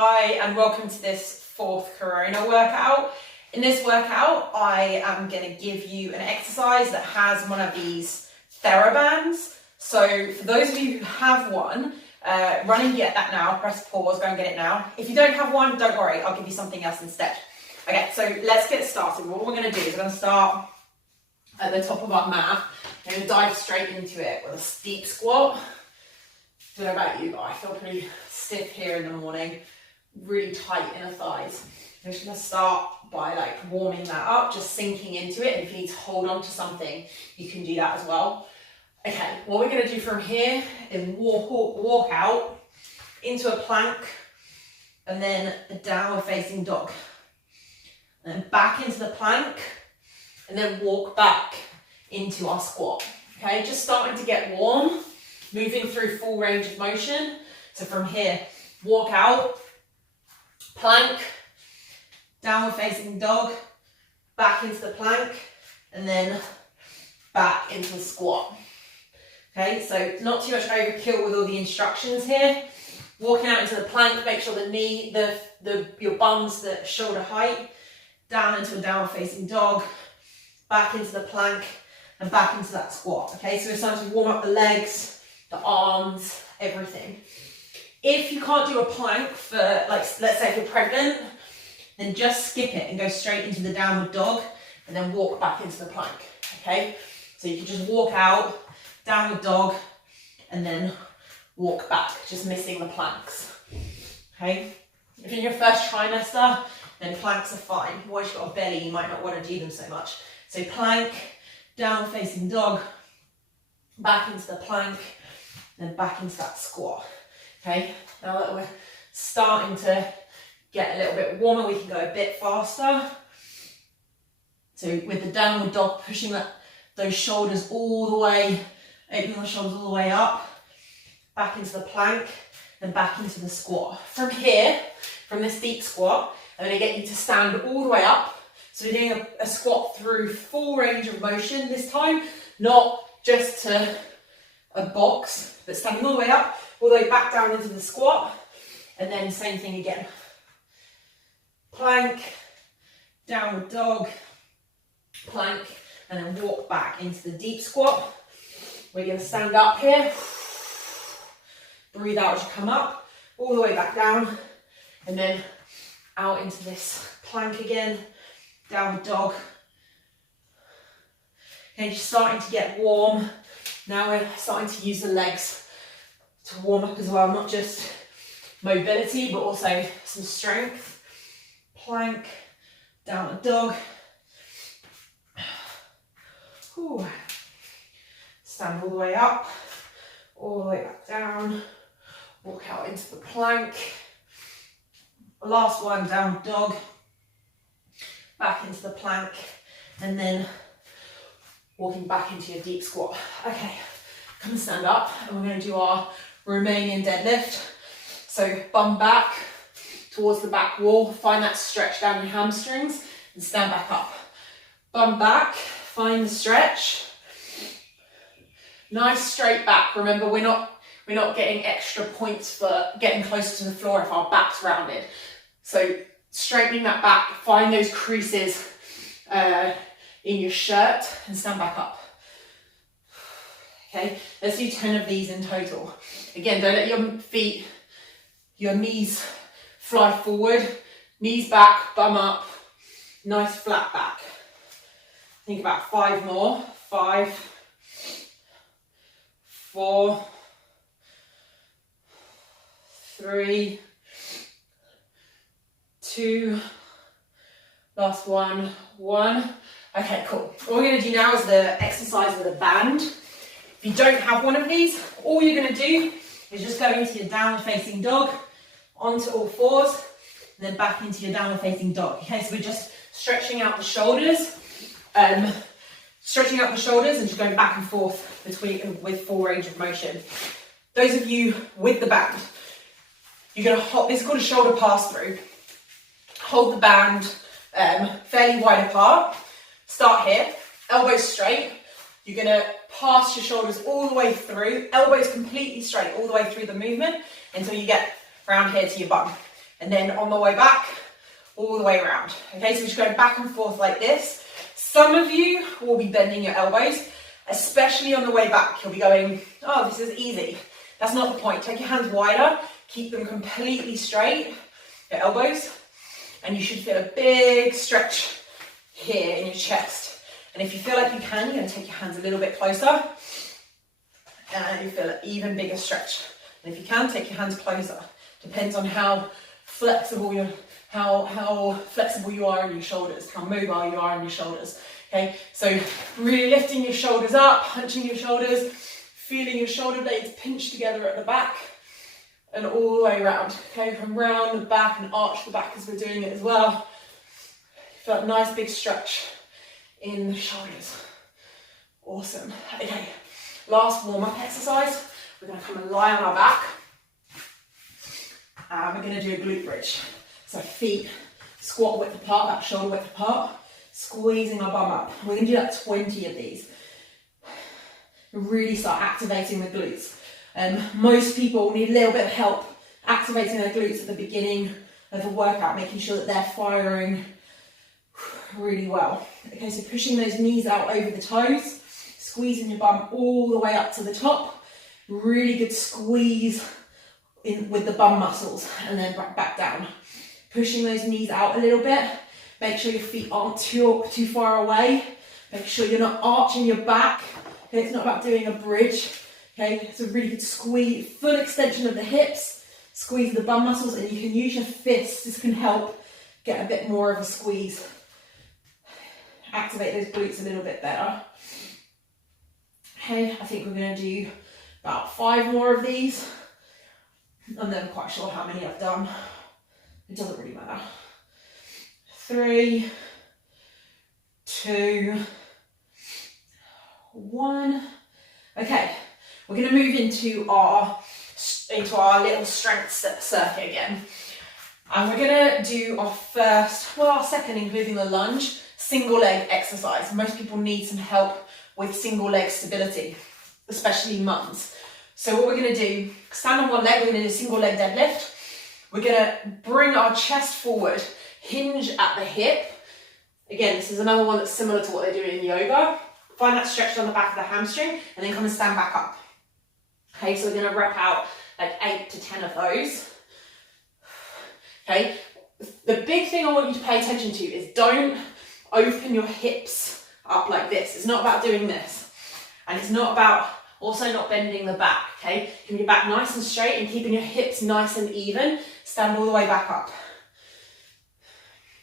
Hi and welcome to this fourth Corona workout. In this workout, I am going to give you an exercise that has one of these TheraBands. So for those of you who have one, run and get that now, press pause, go and get it now. If you don't have one, don't worry, I'll give you something else instead. Okay, so let's get started. What we're going to do is we're going to start at the top of our mat. We're going to dive straight into it with a steep squat. I don't know about you, but I feel pretty stiff here in the morning, really tight inner thighs. I'm just going to start by warming that up, just sinking into it. And if you need to hold on to something, you can do that as well. Okay, what we're going to do from here is walk out into a plank and then a downward facing dog. And then back into the plank and then walk back into our squat. Okay, just starting to get warm, moving through full range of motion. So from here, walk out, plank, downward facing dog, back into the plank, and then back into the squat. Okay, so not too much overkill with all the instructions here. Walking out into the plank, make sure the knee, your bum's the shoulder height, down into a downward facing dog, back into the plank, and back into that squat. Okay, so it's time to warm up the legs, the arms, everything. If you can't do a plank for, let's say if you're pregnant, then just skip it and go straight into the downward dog and then walk back into the plank. Okay, so you can just walk out, downward dog, and then walk back, just missing the planks. Okay, if you're in your first trimester, then planks are fine. Once you've got a belly, you might not want to do them so much. So plank, downward facing dog, back into the plank, then back into that squat. Okay, now that we're starting to get a little bit warmer, we can go a bit faster. So with the downward dog, pushing those shoulders all the way, opening the shoulders all the way up, back into the plank, then back into the squat. From here, from this deep squat, I'm going to get you to stand all the way up. So we're doing a squat through full range of motion this time, not just to a box, but standing all the way up, all the way back down into the squat, and then same thing again. Plank, downward dog, plank, and then walk back into the deep squat. We're going to stand up here, breathe out as you come up, all the way back down, and then out into this plank again, downward dog. Okay, just starting to get warm. Now we're starting to use the legs to warm up as well, not just mobility, but also some strength. Plank, downward dog. Ooh. Stand all the way up, all the way back down. Walk out into the plank. Last one, downward dog. Back into the plank, and then walking back into your deep squat. Okay, come and stand up, and we're going to do our Romanian deadlift. So bum back towards the back wall, find that stretch down your hamstrings, and stand back up. Bum back, find the stretch. Nice straight back. Remember, we're not getting extra points for getting closer to the floor if our back's rounded. So straightening that back, find those creases in your shirt, and stand back up. Okay, let's do 10 of these in total. Again, don't let your knees fly forward, knees back, bum up, nice flat back. Think about 5 more. 5, 4, 3, 2, last one, 1. Okay, cool. What we're going to do now is the exercise with a band. If you don't have one of these, all you're going to do is just go into your downward facing dog, onto all fours, and then back into your downward facing dog. Okay, so we're just stretching out the shoulders, and just going back and forth with full range of motion. Those of you with the band, you're going to hold, this is called a shoulder pass through. Hold the band fairly wide apart. Start here, elbows straight. You're going to pass your shoulders all the way through, elbows completely straight all the way through the movement until you get around here to your bum. And then on the way back, all the way around. Okay, so we're just going back and forth like this. Some of you will be bending your elbows, especially on the way back. You'll be going, oh, this is easy. That's not the point. Take your hands wider, keep them completely straight, your elbows, and you should feel a big stretch here in your chest. And if you feel like you can, you're going to take your hands a little bit closer, and you feel an even bigger stretch. And if you can, take your hands closer. Depends on how flexible you are in your shoulders, how mobile you are in your shoulders. Okay, so really lifting your shoulders up, hunching your shoulders, feeling your shoulder blades pinch together at the back, and all the way around. Okay, from round the back and arch the back as we're doing it as well. Feel that nice big stretch in the shoulders. Awesome. Okay, last warm-up exercise. We're going to come and lie on our back. And we're going to do a glute bridge. So feet squat width apart, about shoulder width apart, squeezing our bum up. We're going to do like 20 of these. Really start activating the glutes. Most people need a little bit of help activating their glutes at the beginning of a workout, making sure that they're firing really well. Okay, so pushing those knees out over the toes, squeezing your bum all the way up to the top. Really good squeeze in with the bum muscles, and then back down. Pushing those knees out a little bit. Make sure your feet aren't too far away. Make sure you're not arching your back. Okay, it's not about doing a bridge. Okay, it's a really good squeeze, full extension of the hips. Squeeze the bum muscles, and you can use your fists. This can help get a bit more of a squeeze. Activate those glutes a little bit better. Okay, I think we're going to do about 5 more of these. I'm never quite sure how many I've done. It doesn't really matter. 3, 2, 1. Okay, we're going to move into our little strength circuit again. And we're going to do our second, including the lunge, single leg exercise. Most people need some help with single leg stability, especially mums. So what we're going to do, stand on one leg, we're going to do a single leg deadlift. We're going to bring our chest forward, hinge at the hip. Again, this is another one that's similar to what they do in yoga. Find that stretch on the back of the hamstring, and then come and stand back up. Okay, so we're going to rep out like 8 to 10 of those. Okay, the big thing I want you to pay attention to is don't open your hips up like this. It's not about doing this. And it's not about also not bending the back, okay? Keeping your back nice and straight and keeping your hips nice and even. Stand all the way back up.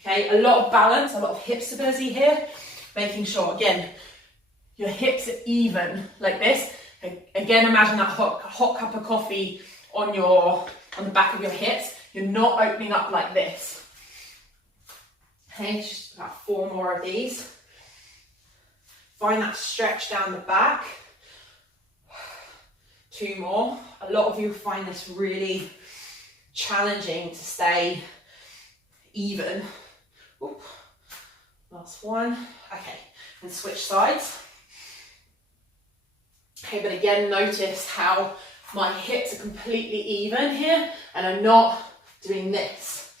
Okay, a lot of balance, a lot of hip stability here. Making sure, again, your hips are even like this. Again, imagine that hot cup of coffee on the back of your hips. You're not opening up like this. Okay, just about 4 more of these. Find that stretch down the back. 2 more. A lot of you find this really challenging to stay even. Oop. Last one. Okay, and switch sides. Okay, but again, notice how my hips are completely even here, and I'm not doing this.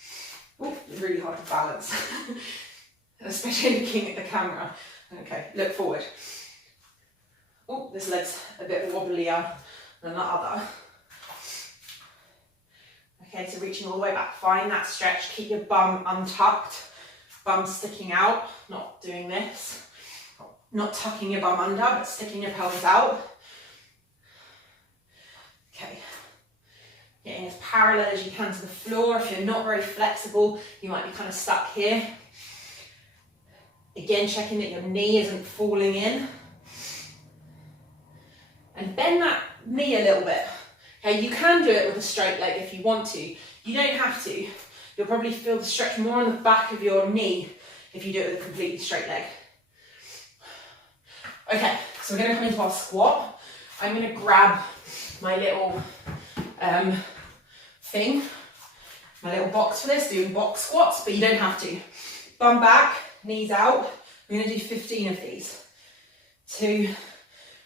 Ooh, it's really hard to balance, especially looking at the camera. Okay, look forward. Oh, this leg's a bit wobblier than the other. Okay, so reaching all the way back, find that stretch, keep your bum untucked, bum sticking out, not doing this, not tucking your bum under, but sticking your pelvis out. Okay, getting as parallel as you can to the floor. If you're not very flexible, you might be kind of stuck here. Again, checking that your knee isn't falling in. And bend that knee a little bit. Okay, you can do it with a straight leg if you want to. You don't have to. You'll probably feel the stretch more on the back of your knee if you do it with a completely straight leg. Okay, so we're going to come into our squat. I'm going to grab my little thing, my little box for this, doing box squats, but you don't have to. Bum back, knees out. We're going to do 15 of these. 2,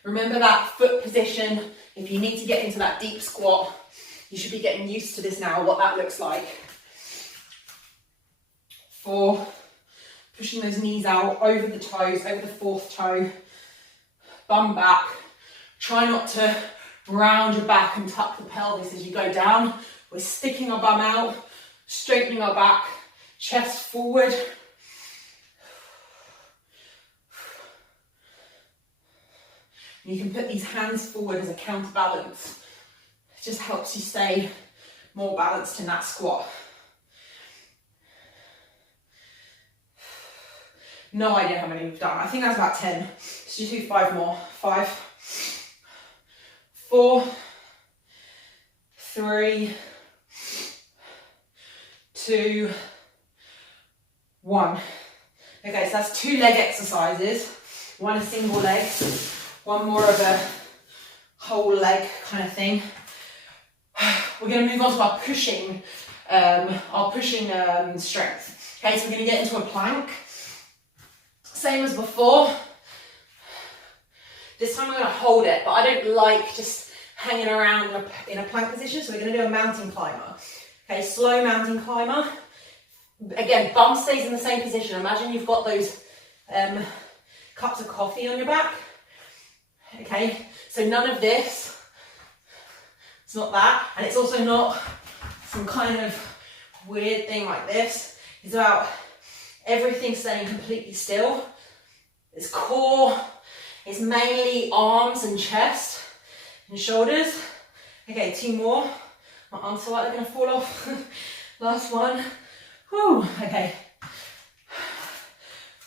remember that foot position. If you need to get into that deep squat, you should be getting used to this now, what that looks like. 4, pushing those knees out over the toes, over the 4th toe, bum back. Try not to round your back and tuck the pelvis as you go down. We're sticking our bum out, straightening our back, chest forward. You can put these hands forward as a counterbalance. It just helps you stay more balanced in that squat. No idea how many we've done. I think that's about 10. Let's just do 5 more. 5, 4, 3, 2, 1. Okay, so that's 2 leg exercises. One a single leg, one more of a whole leg kind of thing. We're going to move on to our pushing strength. Okay, so we're going to get into a plank. Same as before. This time we're going to hold it, but I don't like just hanging around in a plank position, so we're going to do a mountain climber. Okay, slow mountain climber. Again, bum stays in the same position. Imagine you've got those cups of coffee on your back. Okay, so none of this. It's not that, and it's also not some kind of weird thing like this. It's about everything staying completely still. It's core, it's mainly arms and chest and shoulders. Okay, 2 more. My arms feel like they're gonna fall off. Last one. Whew, okay.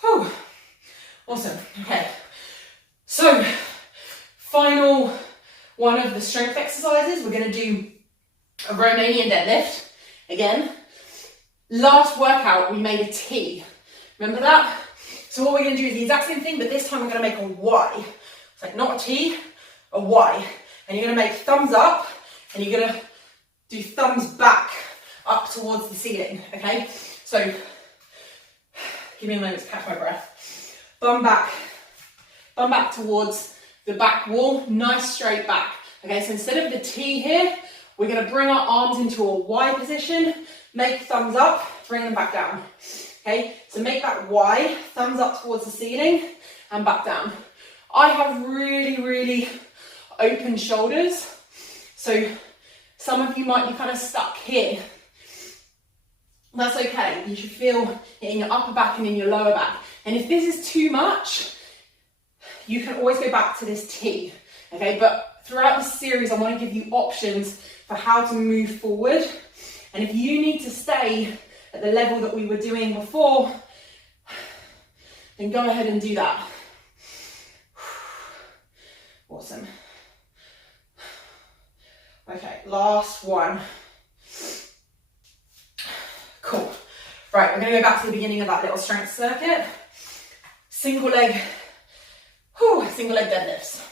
Whew. Awesome, okay. So, final one of the strength exercises. We're gonna do a Romanian deadlift. Again, last workout we made a T. Remember that? So what we're going to do is the exact same thing, but this time we're going to make a Y. It's like not a T, a Y. And you're going to make thumbs up, and you're going to do thumbs back up towards the ceiling, okay? So, give me a moment to catch my breath. Bum back towards the back wall, nice straight back. Okay, so instead of the T here, we're going to bring our arms into a Y position, make thumbs up, bring them back down. Okay, so make that Y, thumbs up towards the ceiling and back down. I have really, really open shoulders, so some of you might be kind of stuck here. That's okay, you should feel it in your upper back and in your lower back. And if this is too much, you can always go back to this T, okay? But throughout this series, I want to give you options for how to move forward. And if you need to stay at the level that we were doing before, then go ahead and do that. Awesome. Okay, last one. Cool. Right, we're going to go back to the beginning of that little strength circuit. Single leg deadlifts.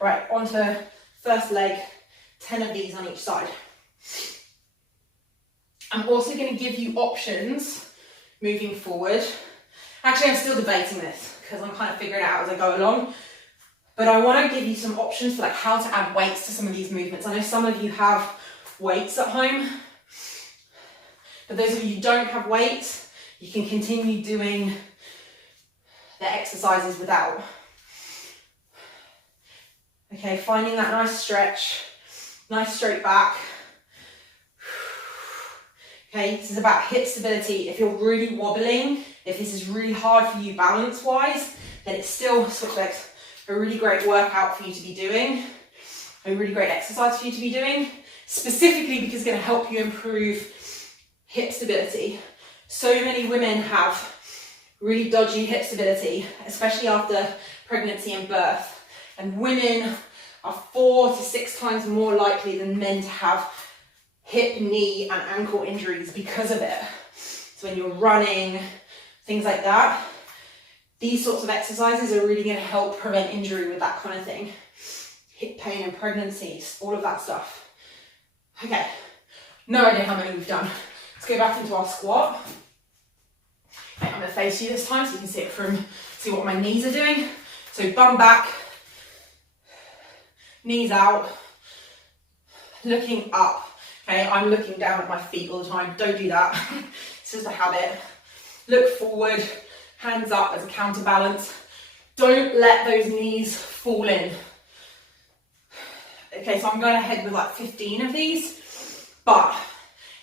Right, onto first leg, 10 of these on each side. I'm also going to give you options moving forward. Actually, I'm still debating this because I'm kind of figuring it out as I go along. But I want to give you some options for like how to add weights to some of these movements. I know some of you have weights at home. But those of you who don't have weights, you can continue doing the exercises without. Okay, finding that nice stretch, nice straight back. Okay, this is about hip stability. If you're really wobbling, if this is really hard for you balance-wise, then it's still sort of like a really great workout for you to be doing, a really great exercise for you to be doing, specifically because it's going to help you improve hip stability. So many women have really dodgy hip stability, especially after pregnancy and birth. And women are 4 to 6 times more likely than men to have hip, knee, and ankle injuries because of it. So when you're running, things like that, these sorts of exercises are really going to help prevent injury with that kind of thing. Hip pain and pregnancies, all of that stuff. Okay, no idea how many we've done. Let's go back into our squat. Okay, I'm going to face you this time so you can see what my knees are doing. So bum back, knees out, looking up. Okay, I'm looking down at my feet all the time. Don't do that. It's just a habit. Look forward, hands up as a counterbalance. Don't let those knees fall in. Okay, so I'm going ahead with like 15 of these, but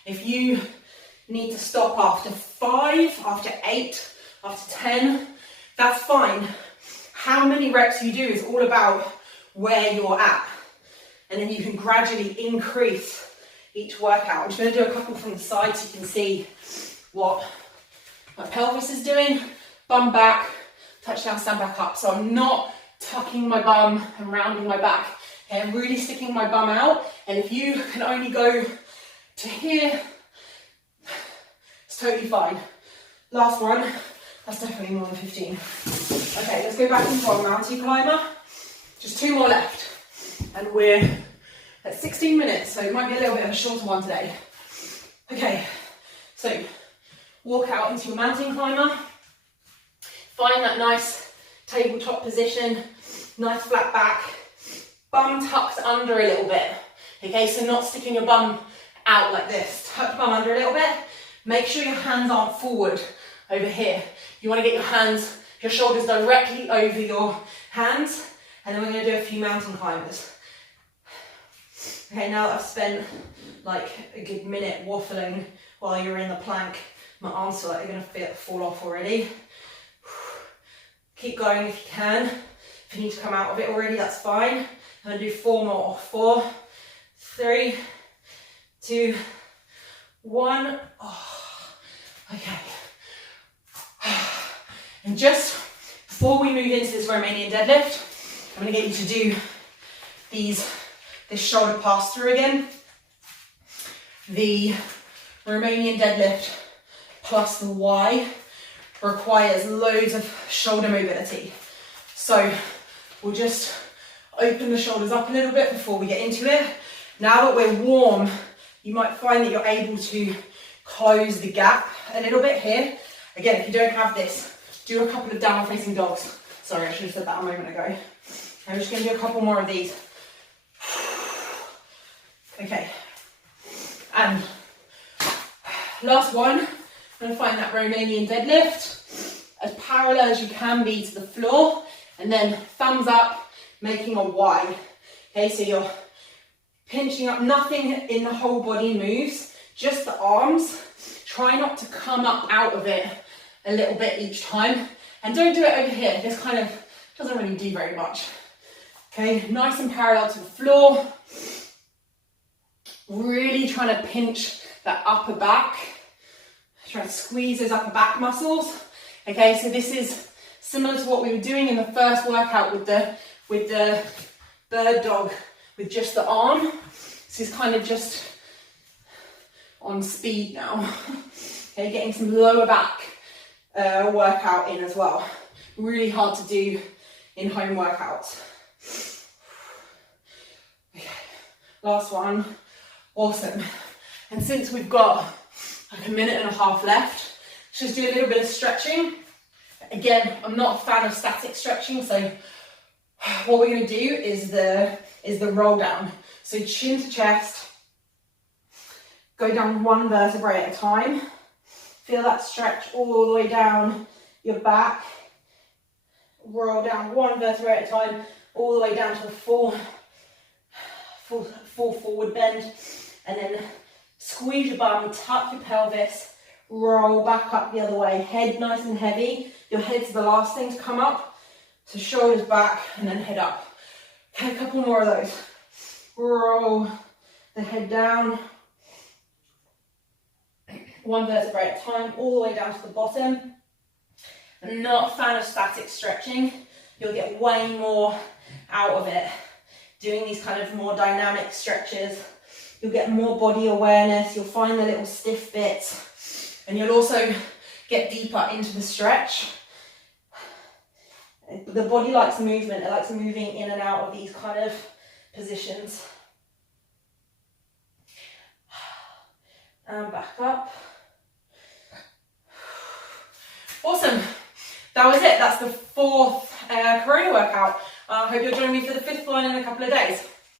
if you need to stop after 5, after 8, after 10, that's fine. How many reps you do is all about where you're at, and then you can gradually increase each workout. I'm just going to do a couple from the side so you can see what my pelvis is doing. Bum back, touchdown, stand back up. So I'm not tucking my bum and rounding my back. Okay, I'm really sticking my bum out, and if you can only go to here, it's totally fine. Last one, that's definitely more than 15. Okay, let's go back into our mountain climber. Just 2 more left, and we're at 16 minutes, so it might be a little bit of a shorter one today. Okay, so walk out into your mountain climber. Find that nice tabletop position, nice flat back. Bum tucked under a little bit. Okay, so not sticking your bum out like this. Tuck your bum under a little bit. Make sure your hands aren't forward over here. You want to get your hands, your shoulders directly over your hands, and then we're going to do a few mountain climbers. Okay, now that I've spent like a good minute waffling while you're in the plank, my arms feel like they're going to fall off already. Keep going if you can. If you need to come out of it already, that's fine. I'm going to do 4 more. 4, 3, 2, 1. Oh, okay. And just before we move into this Romanian deadlift, I'm going to get you to do this shoulder pass through again. The Romanian deadlift plus the Y requires loads of shoulder mobility. So we'll just open the shoulders up a little bit before we get into it. Now that we're warm, you might find that you're able to close the gap a little bit here. Again, if you don't have this, do a couple of downward facing dogs. Sorry, I should have said that a moment ago. I'm just going to do a couple more of these. Okay. And last one, I'm going to find that Romanian deadlift as parallel as you can be to the floor, and then thumbs up, making a Y. Okay, so you're pinching up, nothing in the whole body moves, just the arms. Try not to come up out of it a little bit each time, and don't do it over here. This kind of doesn't really do very much. Okay, nice and parallel to the floor. Really trying to pinch that upper back. Try to squeeze those upper back muscles. Okay, so this is similar to what we were doing in the first workout with the bird dog with just the arm. This is kind of just on speed now. Okay, getting some lower back workout in as well. Really hard to do in home workouts. Okay, last one. Awesome. And since we've got like a minute and a half left, let's just do a little bit of stretching. Again, I'm not a fan of static stretching, so what we're going to do is the roll down. So chin to chest, go down 1 vertebrae at a time. Feel that stretch all the way down your back. Roll down 1 vertebrae at a time, all the way down to the full forward bend. And then squeeze your bum, tuck your pelvis, roll back up the other way. Head nice and heavy. Your head's the last thing to come up. So shoulders back and then head up. Okay, a couple more of those. Roll the head down. 1 vertebrae at a time, all the way down to the bottom. I'm not a fan of static stretching. You'll get way more out of it doing these kind of more dynamic stretches. You'll get more body awareness, you'll find the little stiff bits, and you'll also get deeper into the stretch. The body likes movement, it likes moving in and out of these kind of positions. And back up. Awesome. That was it. That's the 4th Corona workout. I hope you'll join me for the 5th one in a couple of days.